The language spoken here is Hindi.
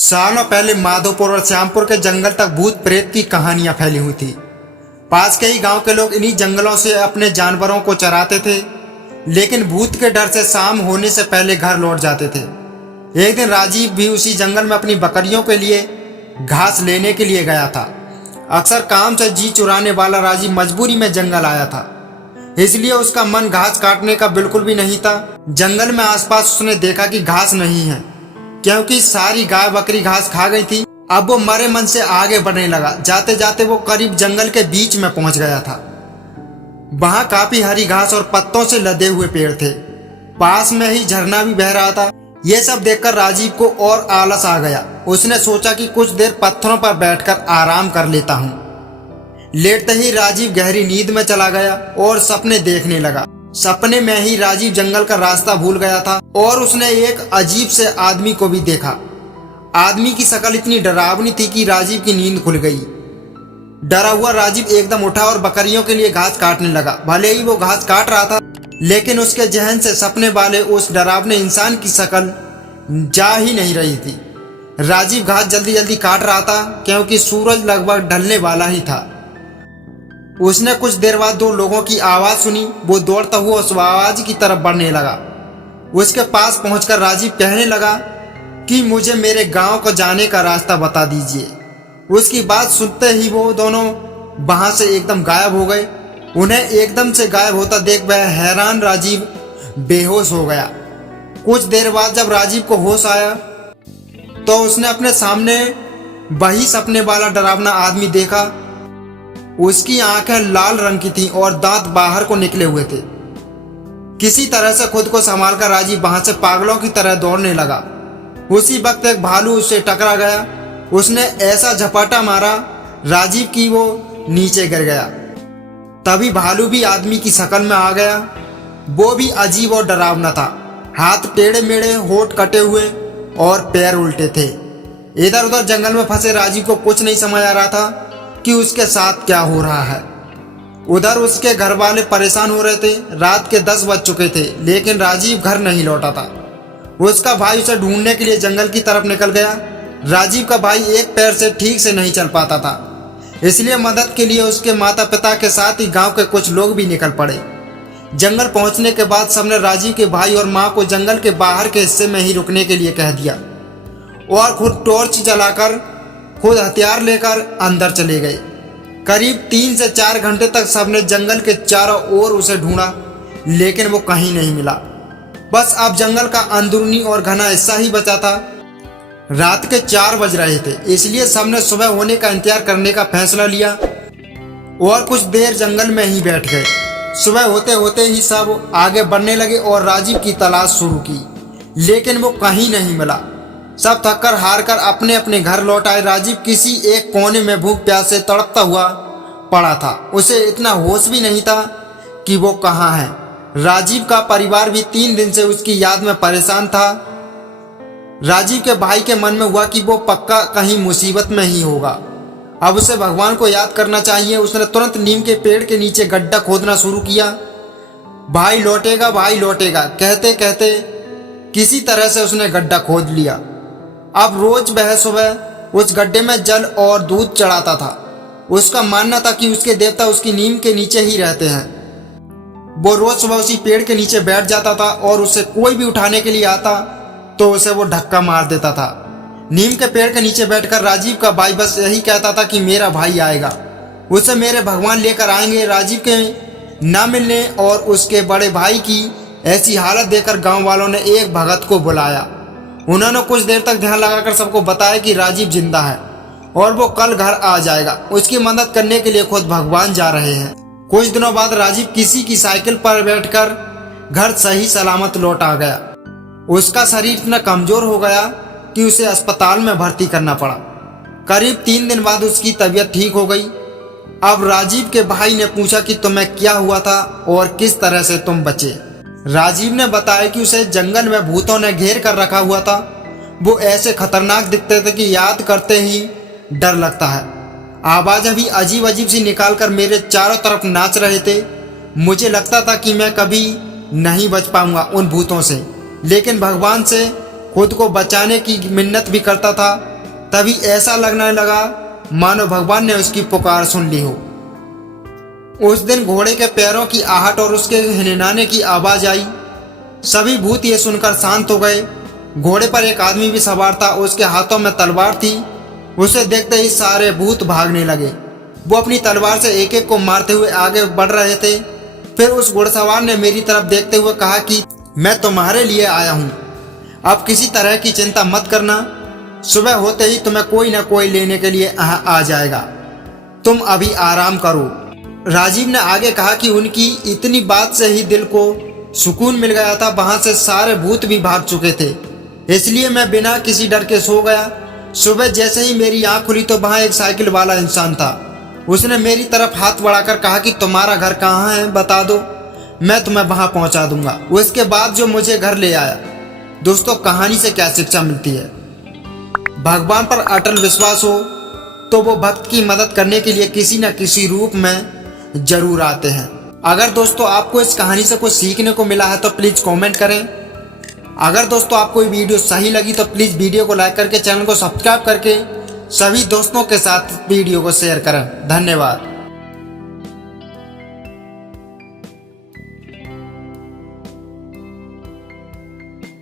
सालों पहले माधोपुर और श्यामपुर के जंगल तक भूत प्रेत की कहानियां फैली हुई थी। पास के ही गांव के लोग इन्हीं जंगलों से अपने जानवरों को चराते थे, लेकिन भूत के डर से शाम होने से पहले घर लौट जाते थे। एक दिन राजीव भी उसी जंगल में अपनी बकरियों के लिए घास लेने के लिए गया था। अक्सर काम से जी चुराने वाला राजीव मजबूरी में जंगल आया था, इसलिए उसका मन घास काटने का बिल्कुल भी नहीं था। जंगल में आसपास उसने देखा कि घास नहीं है, क्योंकि सारी गाय बकरी घास खा गई थी। अब वो मरे मन से आगे बढ़ने लगा। जाते जाते वो करीब जंगल के बीच में पहुंच गया था। वहां काफी हरी घास और पत्तों से लदे हुए पेड़ थे। पास में ही झरना भी बह रहा था। ये सब देखकर राजीव को और आलस आ गया। उसने सोचा कि कुछ देर पत्थरों पर बैठकर आराम कर लेता हूँ। लेटते ही राजीव गहरी नींद में चला गया और सपने देखने लगा। सपने में ही राजीव जंगल का रास्ता भूल गया था और उसने एक अजीब से आदमी को भी देखा। आदमी की शक्ल इतनी डरावनी थी कि राजीव की नींद खुल गई। डरा हुआ राजीव एकदम उठा और बकरियों के लिए घास काटने लगा। भले ही वो घास काट रहा था, लेकिन उसके जहन से सपने वाले उस डरावने इंसान की शक्ल जा ही नहीं रही थी। राजीव घास जल्दी जल्दी काट रहा था, क्योंकि सूरज लगभग ढलने वाला ही था। उसने कुछ देर बाद दो लोगों की आवाज सुनी। वो दौड़ता हुआ उस आवाज की तरफ बढ़ने लगा। उसके पास पहुंचकर राजीव कहने लगा कि मुझे मेरे गांव को जाने का रास्ता बता दीजिए। उसकी बात सुनते ही वो दोनों वहां से एकदम गायब हो गए। उन्हें एकदम से गायब होता देख वह हैरान राजीव बेहोश हो गया। कुछ देर बाद जब राजीव को होश आया तो उसने अपने सामने वही सपने वाला डरावना आदमी देखा। उसकी आंखें लाल रंग की थीं और दांत बाहर को निकले हुए थे। किसी तरह से खुद को संभालकर राजीव वहां से पागलों की तरह दौड़ने लगा। उसी वक्त एक भालू उससे टकरा गया। उसने ऐसा झपाटा मारा राजीव की वो नीचे गिर गया। तभी भालू भी आदमी की शक्ल में आ गया। वो भी अजीब और डरावना था। हाथ टेढ़े मेढ़े, होठ कटे हुए और पैर उल्टे थे। इधर उधर जंगल में फंसे राजीव को कुछ नहीं समझ आ रहा था कि उसके साथ क्या हो रहा है। उधर उसके घर वाले परेशान हो रहे थे। रात के 10 बज चुके थे, लेकिन राजीव घर नहीं लौटा था। उसका भाई उसे ढूंढने के लिए जंगल की तरफ निकल गया। राजीव का भाई एक पैर से ठीक से नहीं चल पाता था, इसलिए मदद के लिए उसके माता पिता के साथ ही गांव के कुछ लोग भी निकल पड़े। जंगल पहुंचने के बाद सबने राजीव के भाई और मां को जंगल के बाहर के हिस्से में ही रुकने के लिए कह दिया और खुद टॉर्च जलाकर, खुद हथियार लेकर अंदर चले गए। करीब 3 से 4 घंटे तक सबने जंगल के चारों ओर उसे ढूंढा, लेकिन वो कहीं नहीं मिला। बस अब जंगल का अंदरूनी और घना हिस्सा ही बचा था। रात के 4 बज रहे थे, इसलिए सबने सुबह होने का इंतजार करने का फैसला लिया और कुछ देर जंगल में ही बैठ गए। सुबह होते होते ही सब आगे बढ़ने लगे और राजीव की तलाश शुरू की, लेकिन वो कहीं नहीं मिला। सब थककर हार कर अपने अपने घर लौट आए। राजीव किसी एक कोने में भूख प्यास से तड़पता हुआ पड़ा था। उसे इतना होश भी नहीं था कि वो कहाँ है। राजीव का परिवार भी 3 दिन से उसकी याद में परेशान था। राजीव के भाई के मन में हुआ कि वो पक्का कहीं मुसीबत में ही होगा। अब उसे भगवान को याद करना चाहिए। उसने तुरंत नीम के पेड़ के नीचे गड्ढा खोदना शुरू किया। भाई लौटेगा कहते कहते किसी तरह से उसने गड्ढा खोद लिया। अब रोज वह सुबह उस गड्ढे में जल और दूध चढ़ाता था। उसका मानना था कि उसके देवता उसकी नीम के नीचे ही रहते हैं। वो रोज सुबह उसी पेड़ के नीचे बैठ जाता था और उसे कोई भी उठाने के लिए आता तो उसे वो धक्का मार देता था। नीम के पेड़ के नीचे बैठकर राजीव का भाई बस यही कहता था कि मेरा भाई आएगा, उसे मेरे भगवान लेकर आएंगे। राजीव के न मिलने और उसके बड़े भाई की ऐसी हालत देखकर गांव वालों ने एक भगत को बुलाया। उन्होंने कुछ देर तक ध्यान लगाकर सबको बताया कि राजीव जिंदा है और वो कल घर आ जाएगा। उसकी मदद करने के लिए खुद भगवान जा रहे हैं। कुछ दिनों बाद राजीव किसी की साइकिल पर बैठकर घर सही सलामत लौट आ गया। उसका शरीर इतना कमजोर हो गया कि उसे अस्पताल में भर्ती करना पड़ा। करीब 3 दिन बाद उसकी तबीयत ठीक हो गई। अब राजीव के भाई ने पूछा कि तुम्हें क्या हुआ था और किस तरह से तुम बचे। राजीव ने बताया कि उसे जंगल में भूतों ने घेर कर रखा हुआ था। वो ऐसे खतरनाक दिखते थे कि याद करते ही डर लगता है। आवाज़ें भी अजीब अजीब सी निकाल कर मेरे चारों तरफ नाच रहे थे। मुझे लगता था कि मैं कभी नहीं बच पाऊंगा उन भूतों से, लेकिन भगवान से खुद को बचाने की मिन्नत भी करता था। तभी ऐसा लगने लगा मानो भगवान ने उसकी पुकार सुन ली हो। उस दिन घोड़े के पैरों की आहट और उसके हिनहिनाने की आवाज आई। सभी भूत ये सुनकर शांत हो गए। घोड़े पर एक आदमी भी सवार था, उसके हाथों में तलवार थी। उसे देखते ही सारे भूत भागने लगे। वो अपनी तलवार से एक एक को मारते हुए आगे बढ़ रहे थे। फिर उस घुड़सवार ने मेरी तरफ देखते हुए कहा कि मैं तुम्हारे लिए आया हूँ, अब किसी तरह की चिंता मत करना। सुबह होते ही तुम्हें कोई ना कोई लेने के लिए यहाँ आ जाएगा, तुम अभी आराम करो। राजीव ने आगे कहा कि उनकी इतनी बात से ही दिल को सुकून मिल गया था। वहां से सारे भूत भी भाग चुके थे, इसलिए मैं बिना किसी डर के सो गया। सुबह जैसे ही मेरी आंख खुली तो वहां एक साइकिल वाला इंसान था। उसने मेरी तरफ हाथ बढ़ाकर कहा कि तुम्हारा घर कहाँ है, बता दो, मैं तुम्हें वहां पहुंचा दूंगा। उसके बाद जो मुझे घर ले आया। दोस्तों, कहानी से क्या शिक्षा मिलती है? भगवान पर अटल विश्वास हो तो वो भक्त की मदद करने के लिए किसी न किसी रूप में जरूर आते हैं। अगर दोस्तों आपको इस कहानी से कुछ सीखने को मिला है तो प्लीज कमेंट करें। अगर दोस्तों आपको ये वीडियो सही लगी तो प्लीज वीडियो को लाइक करके चैनल को सब्सक्राइब करके सभी दोस्तों के साथ वीडियो को शेयर करें। धन्यवाद।